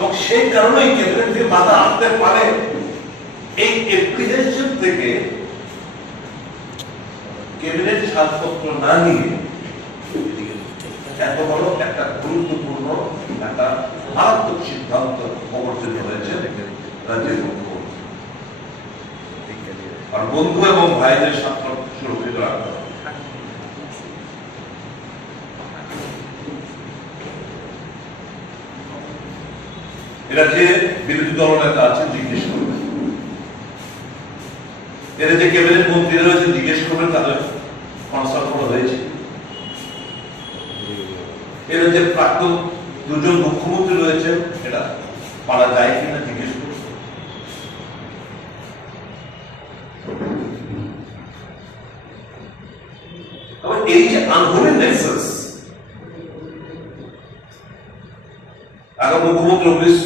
এবং সেই কারণেই ক্যাবিনেট থেকে বাধা আসতে পারে। এই অ্যাপ্লিকেশন থেকে ক্যাবিনেট ছাড়পত্র না নিয়ে এত বড় একটা গুরুত্বপূর্ণ একটা মারাত্মক সিদ্ধান্ত অবতীর্ণ হয়েছে রাজ্যের মুখ্যমন্ত্রী। আর বন্ধু এবং ভাইদের স্বার্থ সুরক্ষিত রাখতে হবে। এরা যে বিরোধী দল নেতা আছেন জিজ্ঞেস করবেন, এরা যে ক্যাবিনেট মন্ত্রীরা রয়েছে জিজ্ঞেস করবেন তাদের কনসাল্ট করা হয়েছে। এরা যে প্রাক্তন দুজন মুখ্যমন্ত্রী রয়েছেন এটা পারা যায় কিনা জিজ্ঞেস করবেন। এই যে আনহোলি নেক্সাস আগামী মুখ্যমন্ত্রী অফিস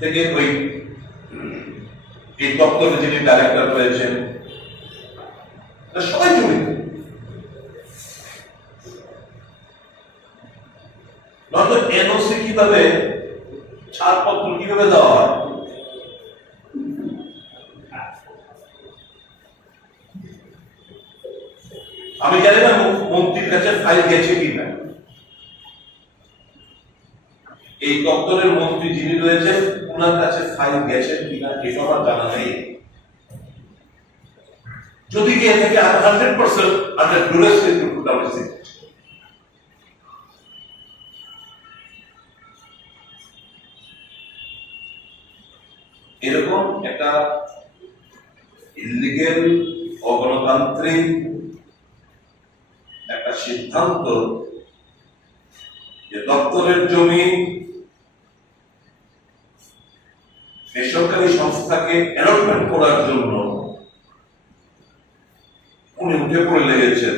থেকে ওই এই দপ্তরে যিনি ডাইরেক্টর রয়েছেন সবাই জড়িত। নয়তো এনওসি কিভাবে ছাড়পত্র কিভাবে দেওয়া হয়? আমি জানি না মন্ত্রীর কাছে ফাইল গেছে কিনা। এই দপ্তরের মন্ত্রী যিনি রয়েছেন ওনার কাছে ফাইল গেছেন কিনা এটা আমার জানা নেই। যদি গিয়ে থাকে 100% আন্ডার ডুরেস এরকম একটা ইলিগেল অগণতান্ত্রিক একটা সিদ্ধান্ত যে দপ্তরের জমি বেসরকারি সংস্থাকে অ্যালটমেন্ট করার জন্য উনি উঠে পড়ে লেগেছেন।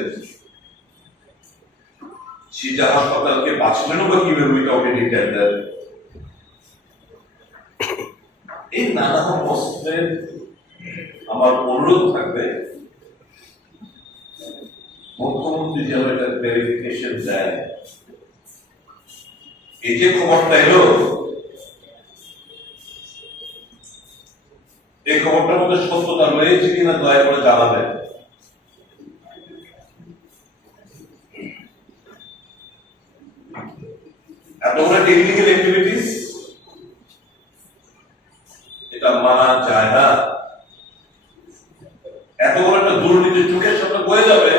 সিজা হাসপাতালকে বাঁচলেন বা কিভাবে কাউকে টেন্ডার। এই নানা প্রশ্নের আমার অনুরোধ থাকবে মুখ্যমন্ত্রী যেন এটা ভেরিফিকেশন দেয়। এই যে খবরটা এলো এই খবরটার মধ্যে সত্যতা রয়েছে কিনা দয়া করে জানাবেন। এত বড় টেকনিক্যাল অ্যাক্টিভিটিস এটা মানা যায় না। এত বড় একটা দুর্নীতি চোখের সামনে বয়ে যাবে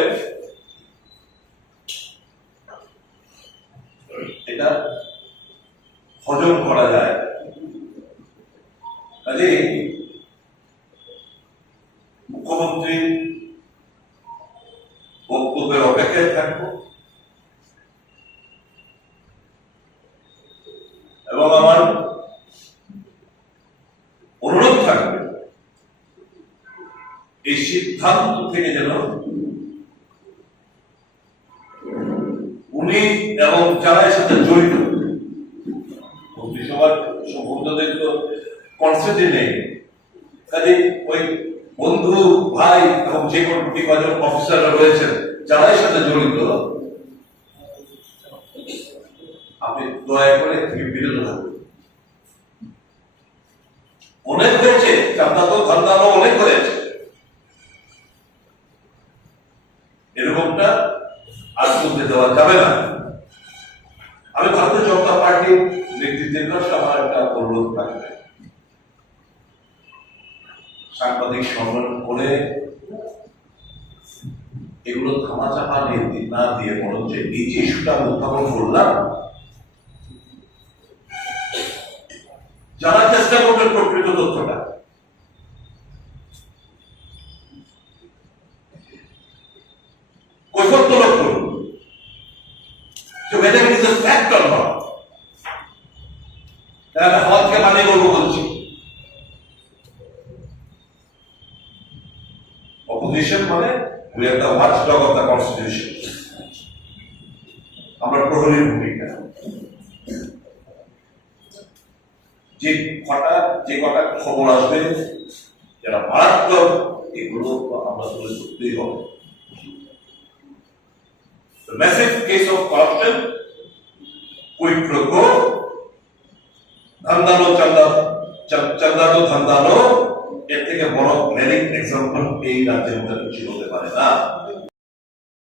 এটা হজম করা যায়। কাজে মুখ্যমন্ত্রী বক্তব্যের অপেক্ষায় থাকবো এবং আমার অনুরোধ থাকবে এই সিদ্ধান্ত থেকে যেন উনি এবং যারা এর সাথে জড়িত মন্ত্রিসভার সম্বন্ধদের তো কনসেপ্টই নেই। কাজে ওই বন্ধু ভাই এবং যে কজন অফিসাররা রয়েছেন যারা এর সাথে জড়িত আপনি দয়া করে থেকে বিরত থাকবেন। অনেক হয়েছে, ধান্দানো অনেক হয়েছে, এরকমটা আর চলতে দেওয়া যাবে না। আমি ভারতীয় জনতা পার্টির নেতৃত্বের কাছে আমার একটা অনুরোধ থাকবে, সাংবাদিক সম্মেলন করে এগুলো থামাচাপা না দিয়ে বরঞ্চ এই যে ইস্যুটা উত্থাপন করলাম জানার চেষ্টা করবেন প্রকৃত তথ্যটা। কৈফত তলব করুন যে whether it is a fact or not। তাহলে হককে মানে গর্ব বলছি। অপোজিশন মানে we are the watchdog of the constitution। আমরা প্রহরীর ভূমিকা। যে কটা খবর আসবে যারা মারাত্মক এগুলো আমরা তুলে ধরতেই হবে। The massive case of corruption, quid pro quo, ধান্দালো চান্দালো ধান্দালো, এর থেকে বড় গ্রেডিং এক্সাম্পল এই রাজ্যের মধ্যে কিছু হতে পারে না।